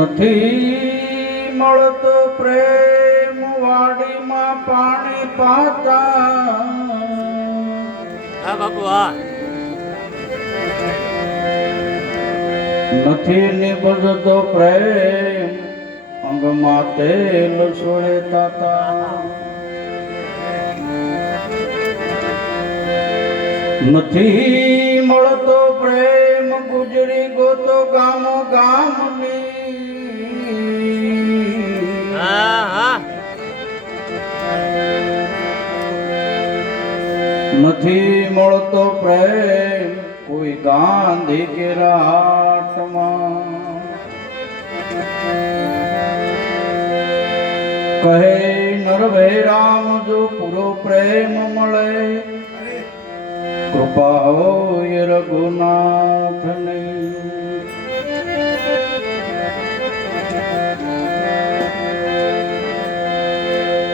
નથી મળતો પ્રેમ વાડીમાં પાણી પાતા. હા બાપુ હા. નથી નિભજતો પ્રેમ અંગમાં તેલ છોડે તાતા. નથી મળતો પ્રેમ ગુજરી ગોતો ગામો ગામની. નથી મળતો પ્રેમ કોઈ ગાંધી કે રાટમાં. કહે નરભે રામ જો પૂરો પ્રેમ મળે કૃપા હોય રઘુનાથની.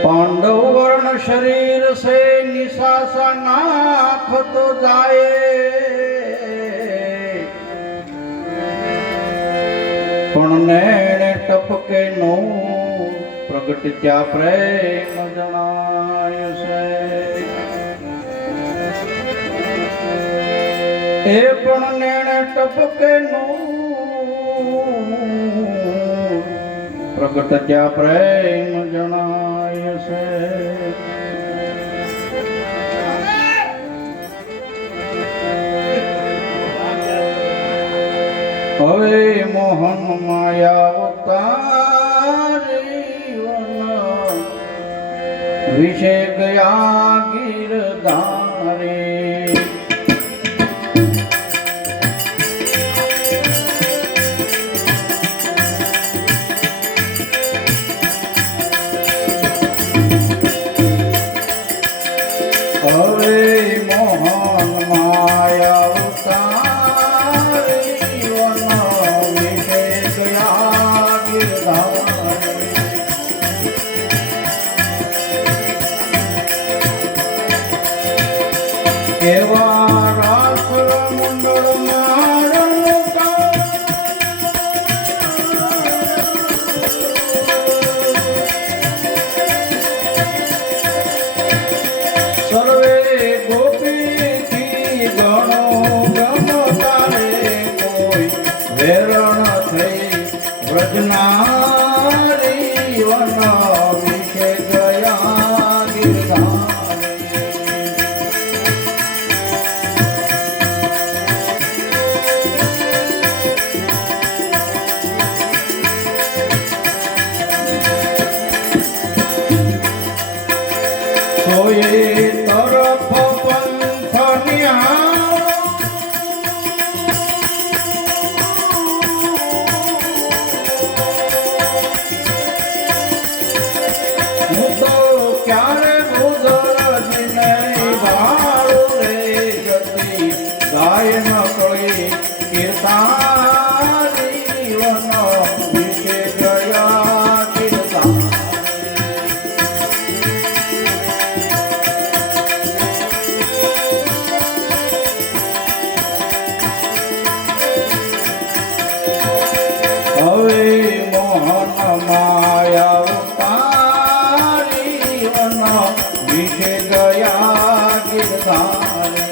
પાંડવ વર્ણ શરીર સે નિશાસા નાખ તો જાયે પણ નેણે ટપકે નો પ્રગટ ત્યાં પ્રેમ જણાય છે. એ પણ નેણે ટપકે નો પ્રગટ ત્યાં પ્રેમ જણાય છે. હવે મોહન માયા અવતારી વિશે ગયા ગીરધારી. હવે મોહન માયા ઉતારી વિશે ગયા ગીરધારી. કેવા રાસ મંડળ સર્વે ગોપીથી ગણો ગમતારે કોઈ વેરણ થઈ વ્રજનારી વન વિશે ગયા ગીરધારી. સોયે તરફ પંથ નિહાળો હું તો ક્યારે ભૂધરજીને ભાળું રે જતી ગાય ન કળી કીર્તારી વન વિશે ગયા કીર્તારી. હવે મોહન માયા ઉતારી વન વિશે ગયા ગીરધારી.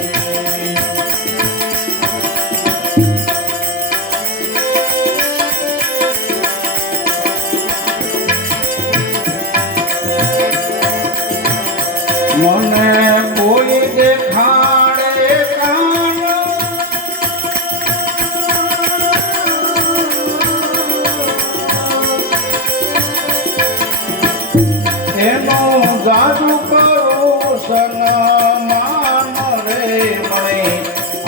મને કોઈ દેખાડે કાન એનો જાદુ કરો સન્માન રે મને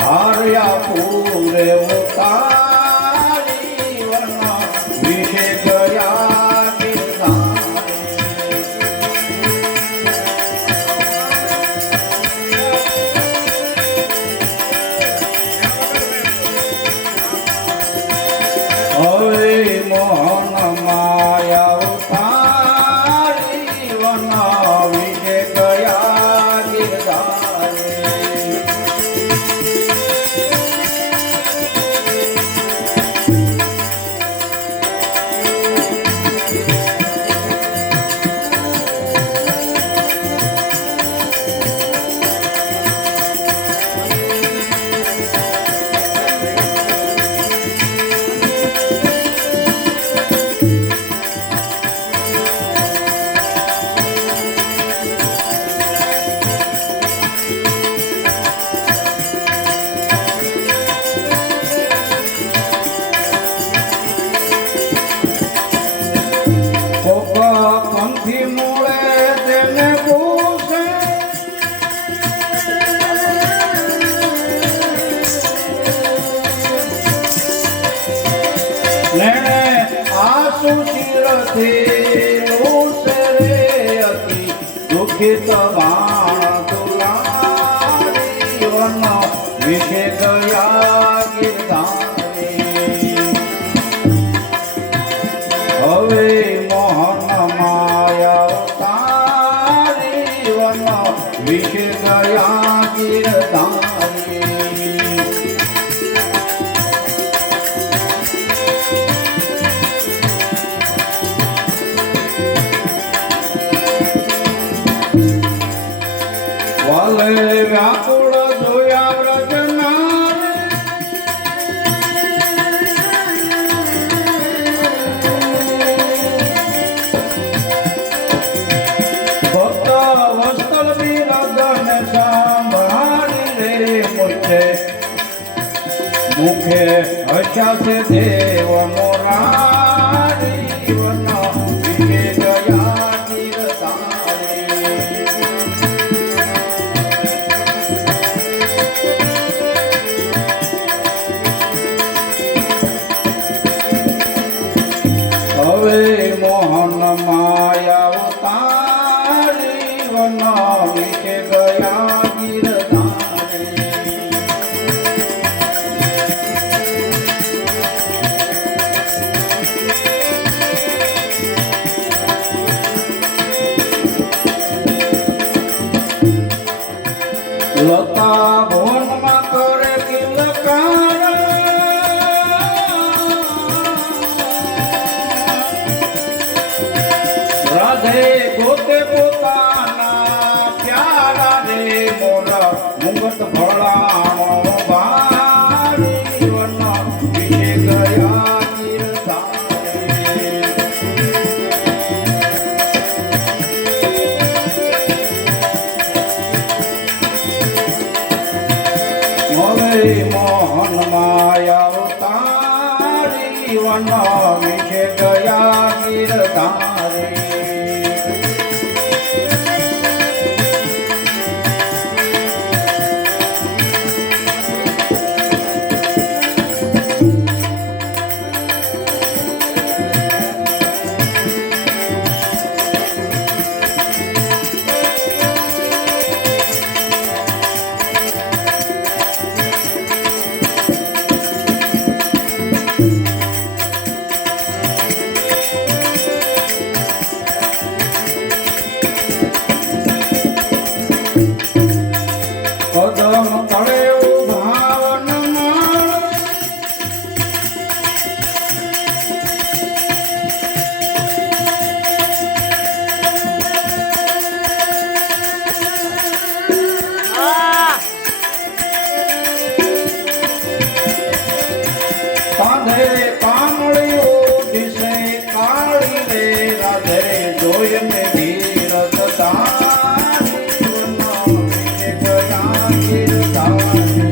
હાર્યા પૂરે ઉતારી વન વિશે ગયા ગીરધારી. નેણે આસુ શિરથી લોસે રે અતિ દુખિત બાણ તુલારી વન વિશે ગયા ગિરધારી હવે મોહન માયા તારી વન વિશે ગયા ગિરધારી વાલે વ્યાકુળ જોયા વ્રજનારે ભક્ત વસ્તલ બિરાદન સાંભળાણી રે મુખે હસ્યા છે દેવ મોરારી વન વિશે ગયા ગિરધારી હવે મોહન માયા તારી વન વિશે ગયા ગિરધારી લતા ભવનમાં કરે કિલકાર રાધે ગોતે પોતાના પ્યારા રે મોરા મુંગટ ભળાણો બારી વન વિશે ગયા ગિરધારી હવે મોહન માયા તારી વન વિશે ગયા ગિરધારી કદમ તળે ઉભાવન માળ કાંધે કાનળીઓ દિશે કાળી રે રાધે જોઈને ધીરજ તારી વન વિશે ગયા ગિરધારી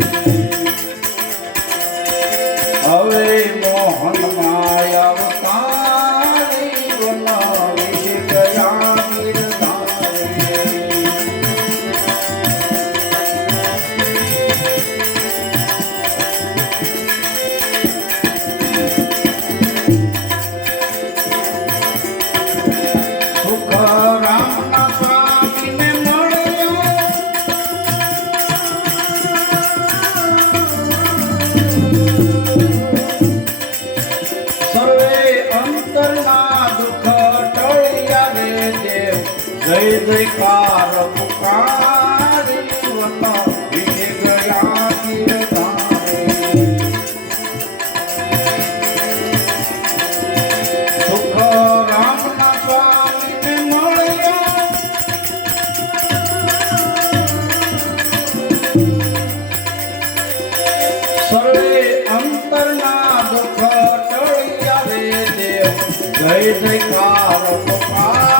હવે મોહન માયા તારી વન વિશે ગયા ગિરધારી સુખ રામના સ્વામીને મળ્યો સર્વે અંતરના દુઃખ ટળ્યા રે દેવ જય જયકાર પુકારી વન વિશે ગયા ગિરધારી સુખ રામના સ્વામીને મળ્યો સર્વે અંતરના દુઃખ ટળ્યા રે દેવ જય જયકાર પુકાર